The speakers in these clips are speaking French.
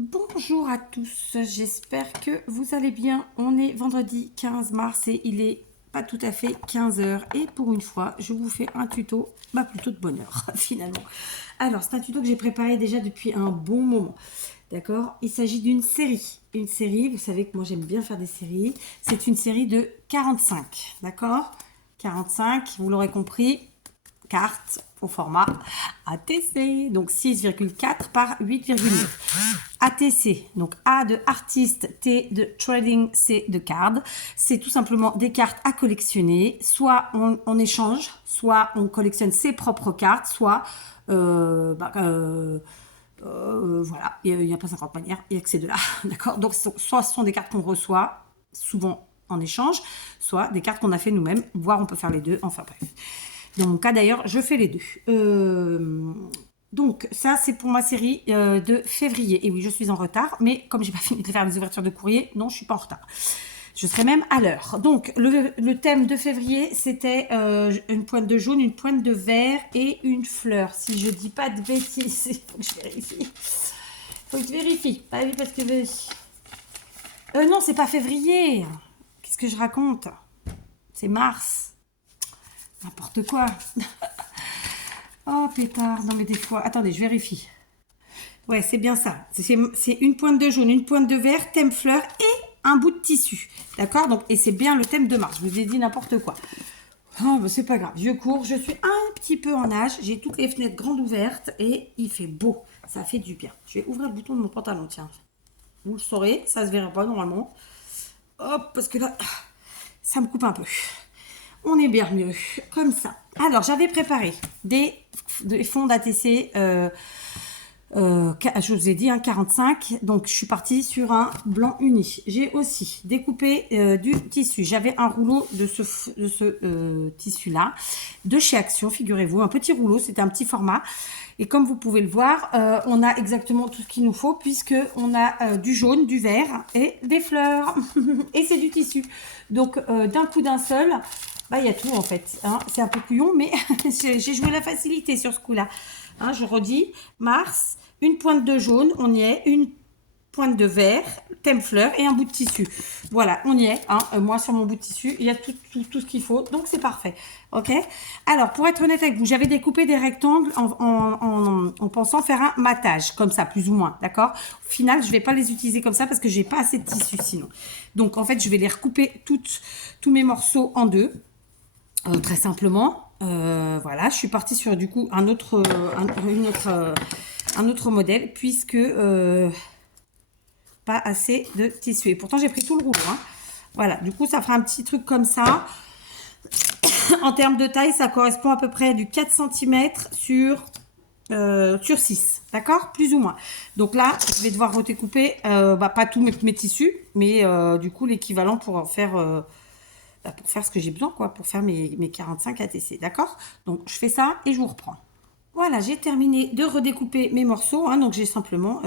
Bonjour à tous, j'espère que vous allez bien. On est vendredi 15 mars et il est pas tout à fait 15 heures. Et pour une fois, je vous fais un tuto, plutôt de bonne heure finalement. Alors, c'est un tuto que j'ai préparé déjà depuis un bon moment. D'accord? Il s'agit d'une série. Une série, vous savez que moi j'aime bien faire des séries. C'est une série de 45. D'accord? 45, vous l'aurez compris, cartes au format ATC, donc 6,4 par 8,9. ATC, donc A de artiste, T de trading, C de card. C'est tout simplement des cartes à collectionner. Soit on échange, soit on collectionne ses propres cartes, soit voilà, il n'y a pas 50 manières, il n'y a que ces deux-là. D'accord? Donc, soit ce sont des cartes qu'on reçoit, souvent en échange, soit des cartes qu'on a fait nous-mêmes, voire on peut faire les deux, enfin bref. Dans mon cas d'ailleurs, je fais les deux. Donc ça c'est pour ma série de février. Et oui, je suis en retard, mais comme j'ai pas fini de faire les ouvertures de courrier, non, je suis pas en retard. Je serai même à l'heure. Donc le thème de février, c'était une pointe de jaune, une pointe de vert et une fleur. Si je dis pas de bêtises, il faut que je vérifie. Faut que je vérifie. Pas oui, parce que non, c'est pas février. Qu'est-ce que je raconte? C'est mars. N'importe quoi. Oh pétard, non mais des fois, attendez, je vérifie. Ouais, c'est bien ça. C'est une pointe de jaune, une pointe de vert, thème fleur et un bout de tissu. D'accord? Donc, et c'est bien le thème de mars. Je vous ai dit n'importe quoi. Oh, bah, c'est pas grave. Je cours, je suis un petit peu en nage. J'ai toutes les fenêtres grandes ouvertes et il fait beau. Ça fait du bien. Je vais ouvrir le bouton de mon pantalon, tiens. Vous le saurez, ça se verra pas normalement. Hop, parce que là, ça me coupe un peu. On est bien mieux, comme ça. Alors, j'avais préparé des fonds d'ATC, je vous ai dit, 45. Donc, je suis partie sur un blanc uni. J'ai aussi découpé du tissu. J'avais un rouleau de ce tissu-là, de chez Action, figurez-vous. Un petit rouleau, c'était un petit format. Et comme vous pouvez le voir, on a exactement tout ce qu'il nous faut, puisqu'on a du jaune, du vert et des fleurs. Et c'est du tissu. Donc, d'un coup d'un seul, il y a tout en fait. Hein. C'est un peu couillon, mais j'ai joué la facilité sur ce coup-là. Hein, je redis, mars, une pointe de jaune, on y est, une pointe de vert, thème fleur et un bout de tissu. Voilà, on y est. Hein. Moi, sur mon bout de tissu, il y a tout ce qu'il faut, donc c'est parfait. Ok. Alors, pour être honnête avec vous, j'avais découpé des rectangles en pensant faire un matage, comme ça, plus ou moins. D'accord. Au final, je ne vais pas les utiliser comme ça parce que j'ai pas assez de tissu sinon. Donc, en fait, je vais les recouper tous mes morceaux en deux. Très simplement, voilà, je suis partie sur du coup un autre modèle puisque pas assez de tissu. Et pourtant j'ai pris tout le rouleau. Hein. Voilà, du coup ça fera un petit truc comme ça. En termes de taille, ça correspond à peu près du 4 cm sur 6, d'accord? Plus ou moins. Donc là, je vais devoir redécouper, pas tous mes tissus, mais du coup l'équivalent pour faire ce que j'ai besoin, quoi, pour faire mes 45 ATC, d'accord? Donc, je fais ça et je vous reprends. Voilà, j'ai terminé de redécouper mes morceaux, hein, donc j'ai simplement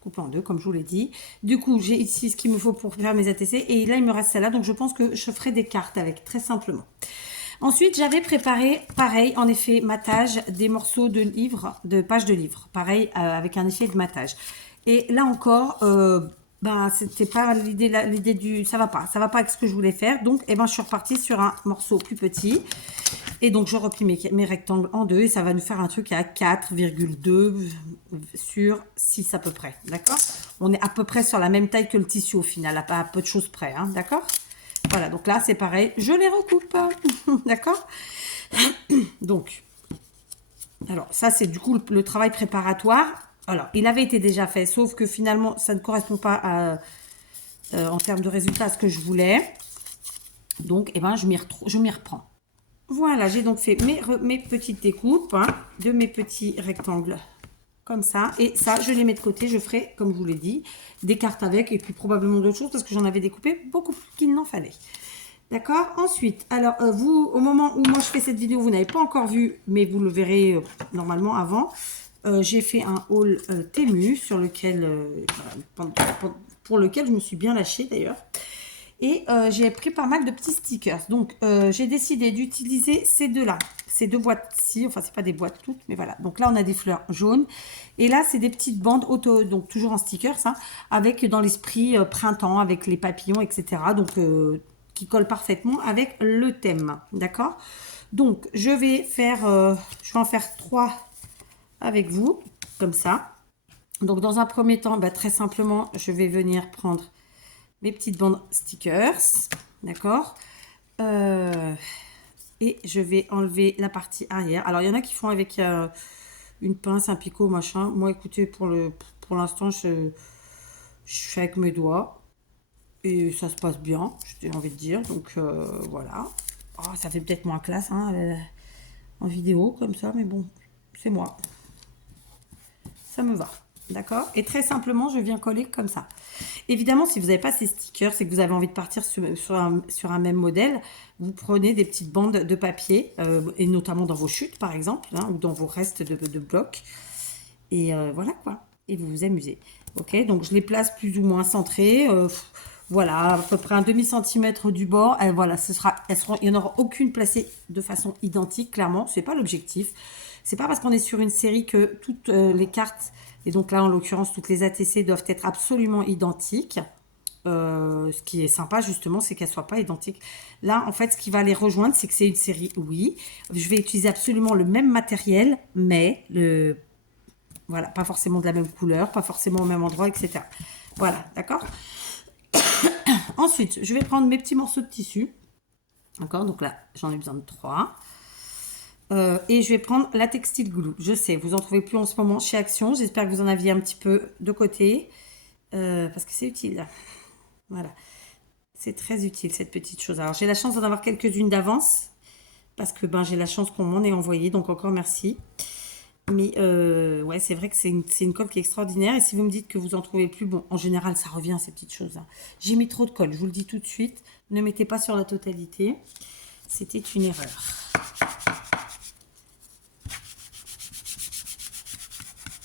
coupé en deux, comme je vous l'ai dit. Du coup, j'ai ici ce qu'il me faut pour faire mes ATC, et là, il me reste celle-là, donc je pense que je ferai des cartes avec, très simplement. Ensuite, j'avais préparé, pareil, en effet, matage, des morceaux de livres, de pages de livres, pareil, avec un effet de matage. Et là encore, c'était pas l'idée du, ça va pas avec ce que je voulais faire. Donc, je suis repartie sur un morceau plus petit. Et donc, je replie mes rectangles en deux et ça va nous faire un truc à 4,2 sur 6 à peu près. D'accord? On est à peu près sur la même taille que le tissu au final, à peu de choses près. Hein, d'accord? Voilà, donc là, c'est pareil. Je les recoupe. D'accord? Donc, alors, ça, c'est du coup le travail préparatoire. Alors, il avait été déjà fait, sauf que finalement, ça ne correspond pas en termes de résultats à ce que je voulais. Donc, je m'y reprends. Voilà, j'ai donc fait mes petites découpes de mes petits rectangles comme ça. Et ça, je les mets de côté. Je ferai, comme je vous l'ai dit, des cartes avec et puis probablement d'autres choses parce que j'en avais découpé beaucoup plus qu'il n'en fallait. D'accord. Ensuite, alors vous, au moment où moi je fais cette vidéo, vous n'avez pas encore vu, mais vous le verrez normalement avant. J'ai fait un haul Temu sur lequel, pour lequel je me suis bien lâchée d'ailleurs. Et j'ai pris pas mal de petits stickers. Donc, j'ai décidé d'utiliser ces deux-là. Ces deux boîtes-ci. Enfin, c'est pas des boîtes toutes, mais voilà. Donc là, on a des fleurs jaunes. Et là, c'est des petites bandes auto, donc toujours en stickers, hein, avec dans l'esprit printemps, avec les papillons, etc. Donc, qui collent parfaitement avec le thème. D'accord? Donc, je vais en faire 3 avec vous, comme ça. Donc, dans un premier temps, bah, très simplement, je vais venir prendre mes petites bandes stickers, d'accord, et je vais enlever la partie arrière. Alors, il y en a qui font avec une pince, un picot, machin. Moi, écoutez, pour l'instant, je fais avec mes doigts et ça se passe bien, j'ai envie de dire. Donc, voilà. Oh, ça fait peut-être moins classe hein, en vidéo, comme ça, mais bon, c'est moi. Ça me va. D'accord? Et très simplement, je viens coller comme ça. Évidemment, si vous n'avez pas ces stickers, c'est que vous avez envie de partir sur un même modèle, vous prenez des petites bandes de papier, et notamment dans vos chutes, par exemple, hein, ou dans vos restes de blocs. Et voilà quoi. Et vous vous amusez. Ok? Donc, je les place plus ou moins centrés. Voilà, à peu près un demi-centimètre du bord. Et voilà, il n'y en aura aucune placée de façon identique, clairement. Ce n'est pas l'objectif. C'est pas parce qu'on est sur une série que toutes les cartes, et donc là en l'occurrence toutes les ATC doivent être absolument identiques. Ce qui est sympa justement, c'est qu'elles ne soient pas identiques. Là, en fait, ce qui va les rejoindre, c'est que c'est une série, oui. Je vais utiliser absolument le même matériel, mais voilà, pas forcément de la même couleur, pas forcément au même endroit, etc. Voilà, d'accord. Ensuite, je vais prendre mes petits morceaux de tissu. D'accord, donc là, j'en ai besoin de 3. Et je vais prendre la textile glue. Je sais, vous en trouvez plus en ce moment chez Action. J'espère que vous en aviez un petit peu de côté. Parce que c'est utile. Voilà. C'est très utile cette petite chose. Alors j'ai la chance d'en avoir quelques-unes d'avance. Parce que ben, j'ai la chance qu'on m'en ait envoyé. Donc encore merci. Mais ouais, c'est vrai que c'est une colle qui est extraordinaire. Et si vous me dites que vous en trouvez plus, bon, en général, ça revient ces petites choses. Hein. J'ai mis trop de colle, je vous le dis tout de suite. Ne mettez pas sur la totalité. C'était une erreur.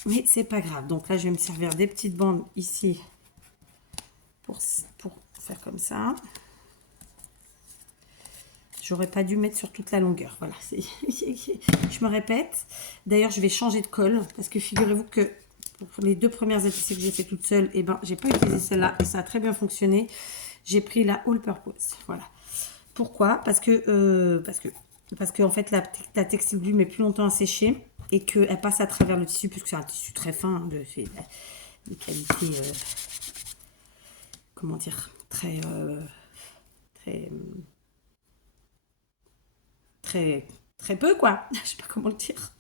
Mais c'est pas grave. Donc là, je vais me servir des petites bandes ici pour faire comme ça. J'aurais pas dû mettre sur toute la longueur. Voilà, je me répète. D'ailleurs, je vais changer de colle parce que figurez-vous que pour les 2 premières ATC que j'ai fait toute seule, eh ben, j'ai pas utilisé celle-là et ça a très bien fonctionné. J'ai pris la All Purpose. Voilà. Pourquoi? Parce que en fait, la textile glue met plus longtemps à sécher et qu'elle passe à travers le tissu puisque c'est un tissu très fin, de qualité, comment dire, très, très peu, quoi. Je sais pas comment le dire.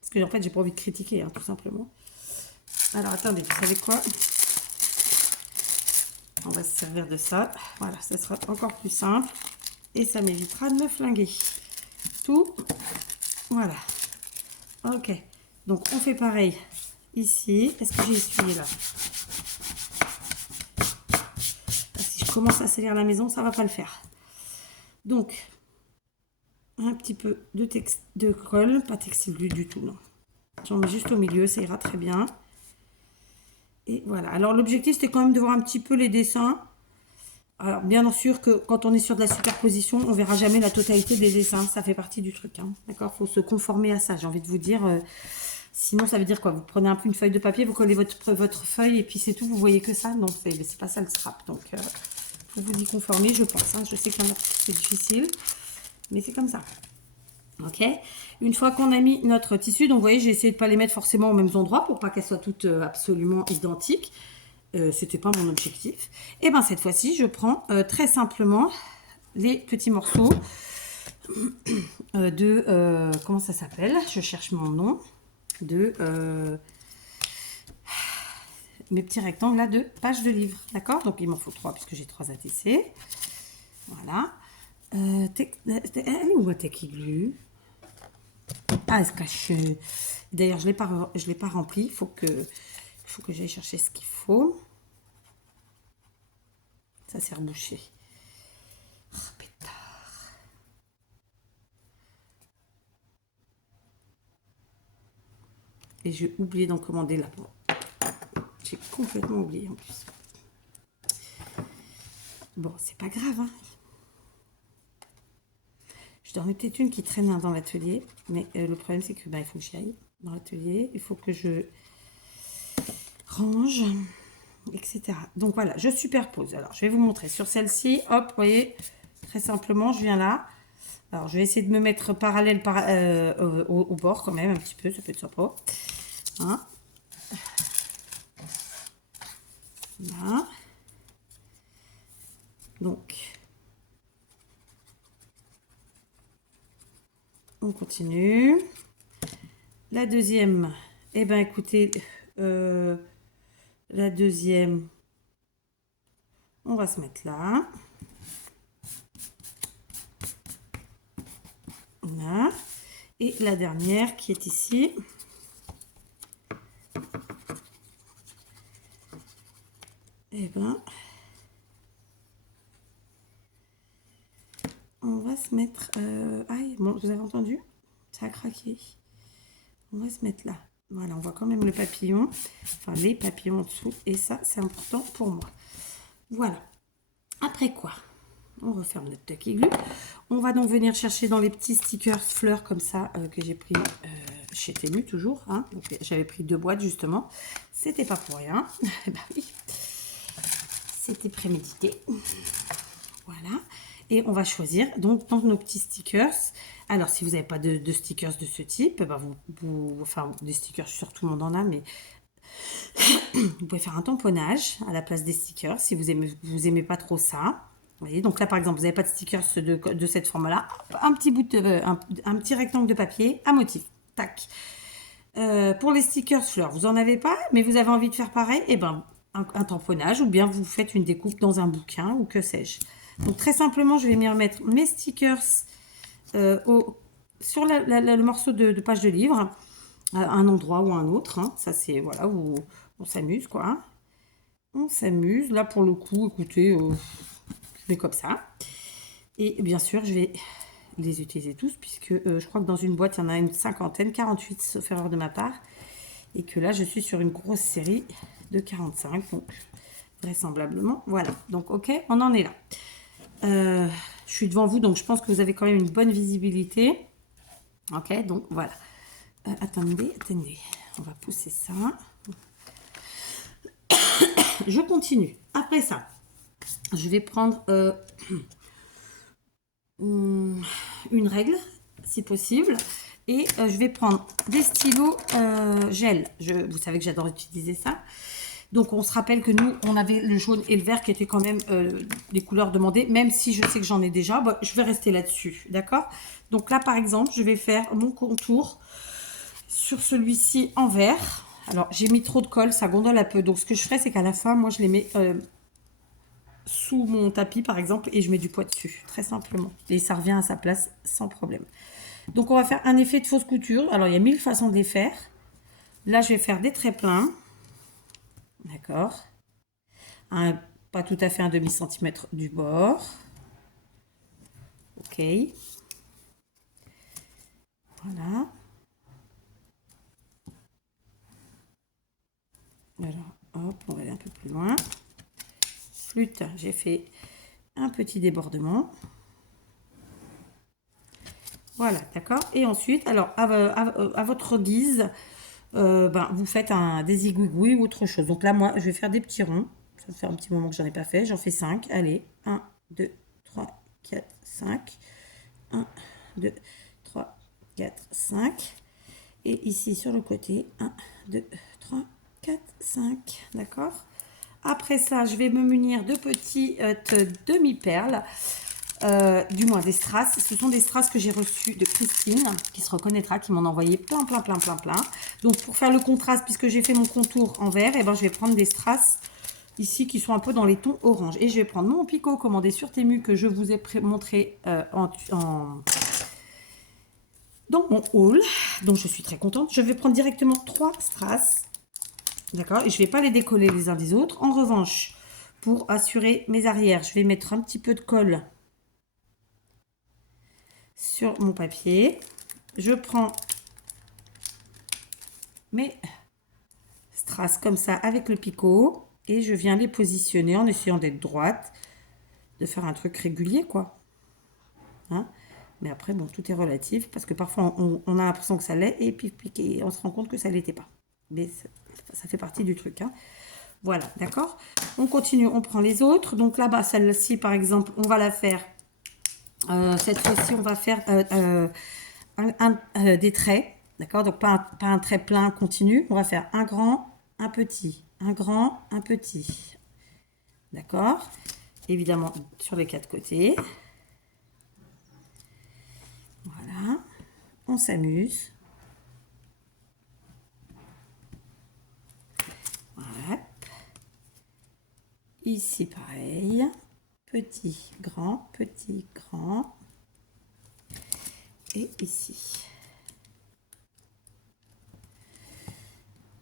Parce que, en fait, j'ai pas envie de critiquer, hein, tout simplement. Alors, attendez, vous savez quoi? On va se servir de ça. Voilà, ça sera encore plus simple. Et ça m'évitera de me flinguer. Tout. Voilà. Ok. Donc, on fait pareil ici. Est-ce que j'ai essuyé là? Si je commence à salir la maison, ça va pas le faire. Donc, un petit peu de colle, pas textile glue du tout, non. J'en mets juste au milieu, ça ira très bien. Et voilà. Alors, l'objectif, c'était quand même de voir un petit peu les dessins. Alors, bien sûr que quand on est sur de la superposition, on verra jamais la totalité des dessins. Ça fait partie du truc. Hein. D'accord? Il faut se conformer à ça. J'ai envie de vous dire. Sinon, ça veut dire quoi? Vous prenez un peu une feuille de papier, vous collez votre feuille et puis c'est tout. Vous voyez que ça? Non, c'est pas ça le scrap. Donc, faut vous y conformer, je pense. Hein. Je sais qu'il y en a c'est difficile, mais c'est comme ça. Ok. Une fois qu'on a mis notre tissu, donc vous voyez, j'ai essayé de pas les mettre forcément aux mêmes endroits pour pas qu'elles soient toutes absolument identiques. C'était pas mon objectif. Et ben cette fois-ci, je prends très simplement les petits morceaux comment ça s'appelle? Je cherche mon nom de mes petits rectangles là de pages de livres, d'accord? Donc il m'en faut 3 puisque j'ai 3 ATC. Voilà. Elle est où ma Techiglu? Ah, elle se cache. D'ailleurs, je l'ai pas rempli. Il faut que j'aille chercher ce qu'il faut. Ça s'est rebouché. Oh, pétard. Et j'ai oublié d'en commander là-bas. J'ai complètement oublié en plus. Bon, c'est pas grave, hein. Je dois en ai peut-être une qui traîne dans l'atelier, mais le problème c'est que il faut que j'y aille dans l'atelier, il faut que je range, etc. Donc voilà, je superpose. Alors je vais vous montrer sur celle-ci, hop, vous voyez, très simplement, je viens là. Alors je vais essayer de me mettre parallèle au bord quand même, un petit peu, ça peut être sympa. Hein, là. Donc, on continue. La deuxième, eh ben écoutez, la deuxième, on va se mettre là. Voilà. Et la dernière qui est ici. Eh ben, on va se mettre... aïe, bon, vous avez entendu? Ça a craqué. On va se mettre là. Voilà, on voit quand même le papillon. Enfin, les papillons en dessous. Et ça, c'est important pour moi. Voilà. Après quoi? On referme notre Ducky Glue. On va donc venir chercher dans les petits stickers fleurs comme ça que j'ai pris chez Temu toujours. Hein. J'avais pris 2 boîtes justement. C'était pas pour rien. Bah oui. C'était prémédité. Voilà. Et on va choisir donc dans nos petits stickers. Alors, si vous n'avez pas de stickers de ce type, bah enfin, des stickers, sur tout le monde en a, mais vous pouvez faire un tamponnage à la place des stickers si vous aimez pas trop ça. Vous voyez, donc là, par exemple, vous n'avez pas de stickers de cette forme-là. Un petit bout un petit rectangle de papier à motif. Tac. Pour les stickers fleurs, vous n'en avez pas, mais vous avez envie de faire pareil, et ben un tamponnage, ou bien vous faites une découpe dans un bouquin, ou que sais-je. Donc très simplement, je vais venir mettre mes stickers sur le morceau de page de livre, à un endroit ou à un autre. Hein. Ça, c'est, voilà, où on s'amuse, quoi. On s'amuse. Là, pour le coup, écoutez, je mets comme ça. Et bien sûr, je vais les utiliser tous, puisque je crois que dans une boîte, il y en a une cinquantaine, 48, sauf erreur de ma part. Et que là, je suis sur une grosse série de 45, donc vraisemblablement, voilà. Donc, ok, on en est là. Je suis devant vous, donc je pense que vous avez quand même une bonne visibilité. Ok, donc voilà. Attendez, on va pousser ça. Je continue. Après ça, je vais prendre une règle, si possible. Et je vais prendre des stylos gel. Vous savez que j'adore utiliser ça. Donc, on se rappelle que nous, on avait le jaune et le vert qui étaient quand même les couleurs demandées. Même si je sais que j'en ai déjà, bah, je vais rester là-dessus. D'accord? Donc là, par exemple, je vais faire mon contour sur celui-ci en vert. Alors, j'ai mis trop de colle, ça gondole un peu. Donc, ce que je ferai, c'est qu'à la fin, moi, je les mets sous mon tapis, par exemple, et je mets du poids dessus. Très simplement. Et ça revient à sa place sans problème. Donc, on va faire un effet de fausse couture. Alors, il y a 1000 façons de les faire. Là, je vais faire des traits pleins. D'accord. Pas tout à fait un demi-centimètre du bord. Ok. Voilà. Alors, hop, on va aller un peu plus loin. Flûte, j'ai fait un petit débordement. Voilà, d'accord. Et ensuite, alors, à votre guise, vous faites des igouigouis ou autre chose. Donc là, moi, je vais faire des petits ronds. Ça fait un petit moment que j'en ai pas fait. J'en fais 5. Allez, 1, 2, 3, 4, 5. 1, 2, 3, 4, 5. Et ici, sur le côté, 1, 2, 3, 4, 5. D'accord? Après ça, je vais me munir de petites demi-perles. Du moins des strass. Ce sont des strass que j'ai reçus de Christine, qui se reconnaîtra, qui m'en a envoyé plein. Donc pour faire le contraste, puisque j'ai fait mon contour en vert, et je vais prendre des strass ici qui sont un peu dans les tons orange. Et je vais prendre mon picot commandé sur Temu que je vous ai montré dans mon haul. Donc je suis très contente. Je vais prendre directement 3 strass. D'accord? Et je ne vais pas les décoller les uns des autres. En revanche, pour assurer mes arrières, je vais mettre un petit peu de colle sur mon papier. Je prends mes strass comme ça avec le picot et je viens les positionner en essayant d'être droite faire un truc régulier, quoi. Hein? Mais après, bon, tout est relatif, parce que parfois, on a l'impression que ça l'est, et puis on se rend compte que ça ne l'était pas. Mais ça fait partie du truc, hein. Voilà, d'accord? On continue, on prend les autres. Donc là-bas, celle-ci, par exemple, on va la faire. Cette fois-ci, on va faire des traits, d'accord? Donc pas un trait plein continu. On va faire un grand, un petit, un grand, un petit. D'accord? Évidemment, sur les quatre côtés. Voilà. On s'amuse. Voilà. Ici, pareil. Petit, grand, petit, grand. Et ici.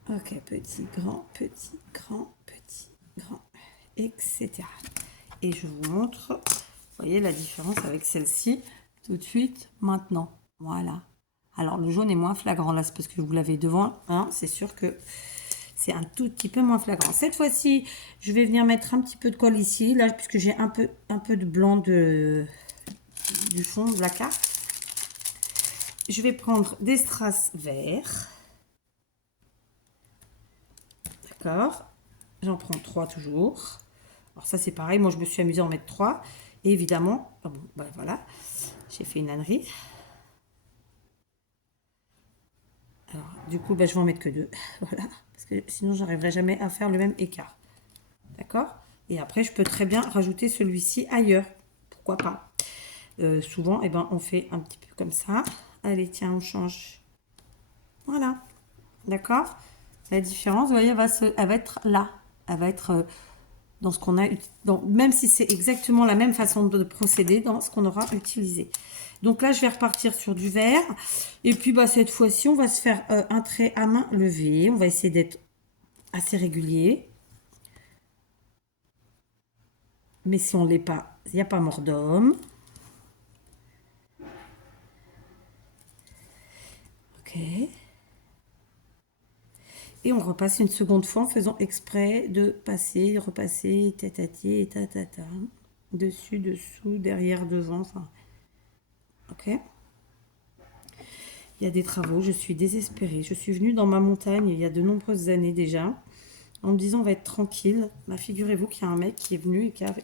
Ok, petit, grand, etc. Et je vous montre, vous voyez la différence avec celle-ci, tout de suite, maintenant. Voilà. Alors, le jaune est moins flagrant, là, c'est parce que vous l'avez devant, hein, c'est sûr que c'est un tout petit peu moins flagrant. Cette fois-ci, je vais venir mettre un petit peu de colle ici, là, puisque j'ai un peu de blanc du fond de la carte. Je vais prendre des strass verts. D'accord. J'en prends 3 toujours. Alors ça, c'est pareil. Moi, je me suis amusée à en mettre 3. Et évidemment, oh bon, ben voilà, j'ai fait une ânerie. Alors, du coup, ben, je vais en mettre que 2. Voilà. Parce que sinon, j'arriverai jamais à faire le même écart. D'accord? Et après, je peux très bien rajouter celui-ci ailleurs. Pourquoi pas? Souvent, eh ben, on fait un petit peu comme ça. Allez, tiens, on change. Voilà. D'accord? La différence, vous voyez, elle va être là. Elle va être dans ce qu'on a, même si c'est exactement la même façon de procéder dans ce qu'on aura utilisé. Donc là, je vais repartir sur du vert. Et puis, bah, cette fois-ci, on va se faire un trait à main levée. On va essayer d'être assez régulier. Mais si on ne l'est pas, il n'y a pas mort d'homme. Ok. Et on repasse une seconde fois en faisant exprès de passer, repasser, tatati et tatata. Dessus, dessous, derrière, devant. Enfin, ok. Il y a des travaux, je suis désespérée. Je suis venue dans ma montagne il y a de nombreuses années déjà, en me disant on va être tranquille. Bah, figurez-vous qu'il y a un mec qui est venu et qui a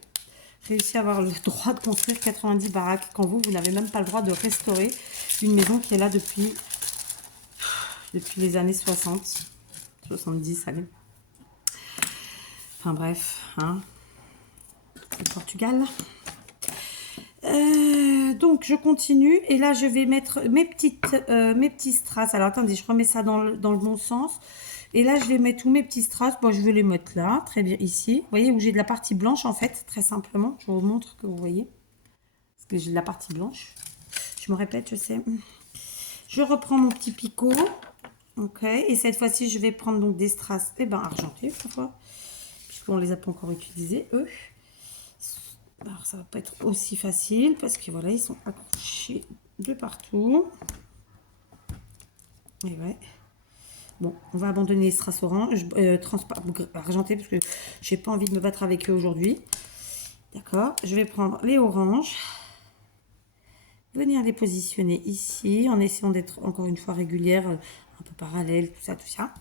réussi à avoir le droit de construire 90 baraques, quand vous n'avez même pas le droit de restaurer une maison qui est là depuis les années 60, 70, allez. Enfin bref, hein. C'est le Portugal. Donc je continue et là je vais mettre mes petits strass. Alors attendez, je remets ça dans le bon sens. Et là je vais mettre tous mes petits strass. Bon, je vais les mettre là, très bien ici. Vous voyez où j'ai de la partie blanche en fait, très simplement. Je vous montre que vous voyez. Parce que j'ai de la partie blanche. Je me répète, je sais. Je reprends mon petit picot. Ok. Et cette fois-ci, je vais prendre donc des strass argentés, parfois. Puisqu'on les a pas encore utilisés, eux. Alors ça va pas être aussi facile parce que voilà, ils sont accrochés de partout. Et ouais. Bon, on va abandonner les strass orange, argentés parce que j'ai pas envie de me battre avec eux aujourd'hui. D'accord. Je vais prendre les oranges. Venir les positionner ici en essayant d'être encore une fois régulière, un peu parallèle, tout ça, tout ça.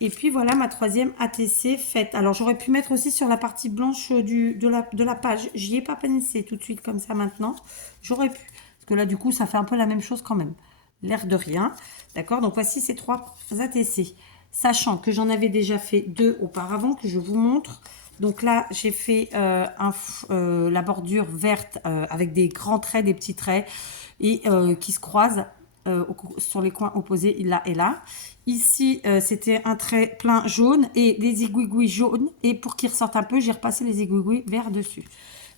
Et puis voilà ma troisième ATC faite. Alors j'aurais pu mettre aussi sur la partie blanche de la page. J'y ai pas pensé tout de suite comme ça maintenant. J'aurais pu. Parce que là du coup ça fait un peu la même chose quand même. L'air de rien. D'accord. Donc voici ces trois ATC. Sachant que j'en avais déjà fait 2 auparavant que je vous montre. Donc là j'ai fait la bordure verte avec des grands traits, des petits traits et qui se croisent. Sur les coins opposés, là et là. Ici, c'était un trait plein jaune et des aiguilles jaunes. Et pour qu'ils ressortent un peu, j'ai repassé les aiguilles verts dessus.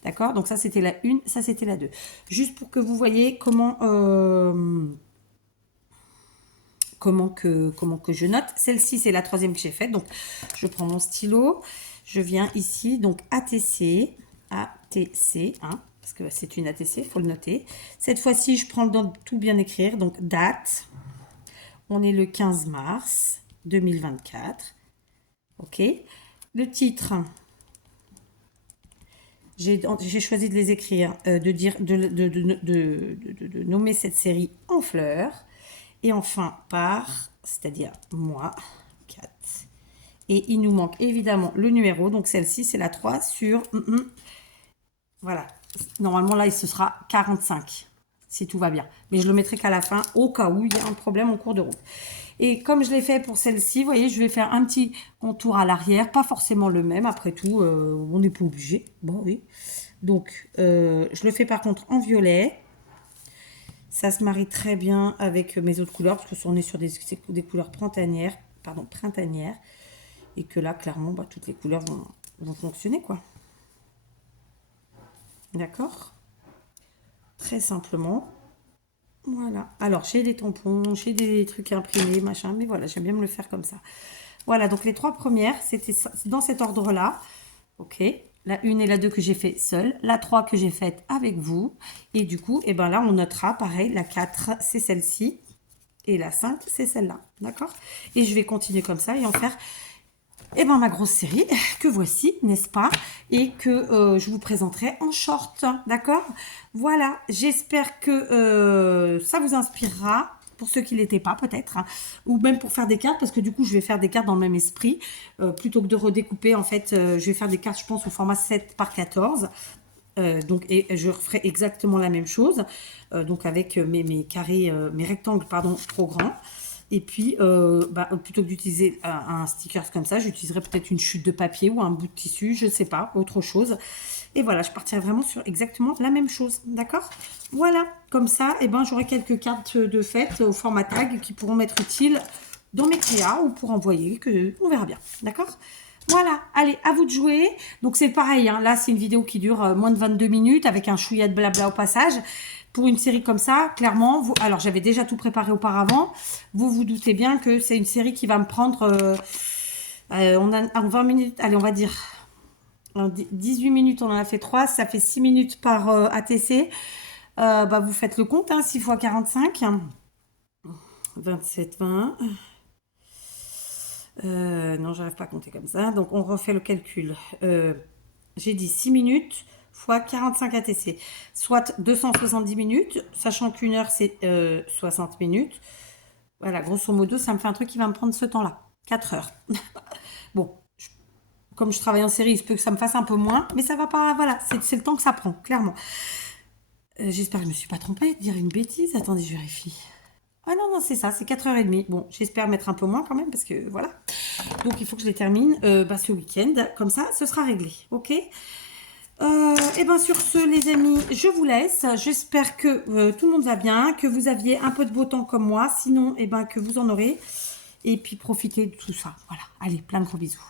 D'accord? Donc ça, c'était la 1, ça, c'était la 2. Juste pour que vous voyez comment que je note. Celle-ci, c'est la troisième que j'ai faite. Donc, je prends mon stylo. Je viens ici, donc ATC, hein, parce que c'est une ATC, il faut le noter. Cette fois-ci, je prends le temps de tout bien écrire. Donc, date. On est le 15 mars 2024. OK. Le titre. j'ai choisi de les écrire, de nommer cette série en fleurs. Et enfin par, c'est-à-dire moi, 4. Et il nous manque évidemment le numéro. Donc celle-ci, c'est la 3 sur... voilà. Normalement, là, ce sera 45, si tout va bien. Mais je le mettrai qu'à la fin, au cas où il y a un problème en cours de route. Et comme je l'ai fait pour celle-ci, vous voyez, je vais faire un petit contour à l'arrière. Pas forcément le même, après tout, on n'est pas obligé. Bon, oui. Donc, je le fais par contre en violet. Ça se marie très bien avec mes autres couleurs, parce que on est sur des couleurs printanières. Et que là, clairement, bah, toutes les couleurs vont fonctionner, quoi. D'accord? Très simplement. Voilà. Alors, j'ai des tampons, j'ai des trucs imprimés, machin, mais voilà, j'aime bien me le faire comme ça. Voilà, donc les 3 premières, c'était dans cet ordre-là. Ok. La 1 et la 2 que j'ai fait seule. La 3 que j'ai faite avec vous. Et du coup, et ben là, on notera, pareil, la 4, c'est celle-ci. Et la 5, c'est celle-là. D'accord? Et je vais continuer comme ça et en faire... et ben ma grosse série que voici, n'est-ce pas? Et que je vous présenterai en short, d'accord? Voilà, j'espère que ça vous inspirera, pour ceux qui ne l'étaient pas peut-être, hein, ou même pour faire des cartes, parce que du coup je vais faire des cartes dans le même esprit, plutôt que de redécouper, en fait, je vais faire des cartes, je pense, au format 7 par 14. Donc, et je referai exactement la même chose, donc avec mes carrés, mes rectangles, pardon, trop grands. Et puis, plutôt que d'utiliser un sticker comme ça, j'utiliserai peut-être une chute de papier ou un bout de tissu, je ne sais pas, autre chose. Et voilà, je partirai vraiment sur exactement la même chose, d'accord? Voilà, comme ça, et ben, j'aurai quelques cartes de fête au format tag qui pourront m'être utiles dans mes créas ou pour envoyer, on verra bien, d'accord? Voilà, allez, à vous de jouer. Donc c'est pareil, hein, là c'est une vidéo qui dure moins de 22 minutes avec un chouïa de blabla au passage. Pour une série comme ça, clairement, alors j'avais déjà tout préparé auparavant, vous vous doutez bien que c'est une série qui va me prendre, en 20 minutes, allez on va dire, en 18 minutes on en a fait 3, ça fait 6 minutes par ATC, vous faites le compte, hein, 6 x 45, 27, 20... non, j'arrive pas à compter comme ça. Donc, on refait le calcul. J'ai dit 6 minutes fois 45 ATC, soit 270 minutes, sachant qu'une heure, c'est 60 minutes. Voilà, grosso modo, ça me fait un truc qui va me prendre ce temps-là. 4 heures. Bon, comme je travaille en série, il se peut que ça me fasse un peu moins, mais ça va pas... Voilà, c'est le temps que ça prend, clairement. J'espère que je me suis pas trompée, de dire une bêtise. Attendez, je vérifie. Ah non, non, c'est ça, c'est 4h30. Bon, j'espère mettre un peu moins quand même, parce que voilà. Donc, il faut que je les termine ce week-end. Comme ça, ce sera réglé. Ok. Et bien, sur ce, les amis, je vous laisse. J'espère que tout le monde va bien, que vous aviez un peu de beau temps comme moi. Sinon, que vous en aurez. Et puis, profitez de tout ça. Voilà. Allez, plein de gros bisous.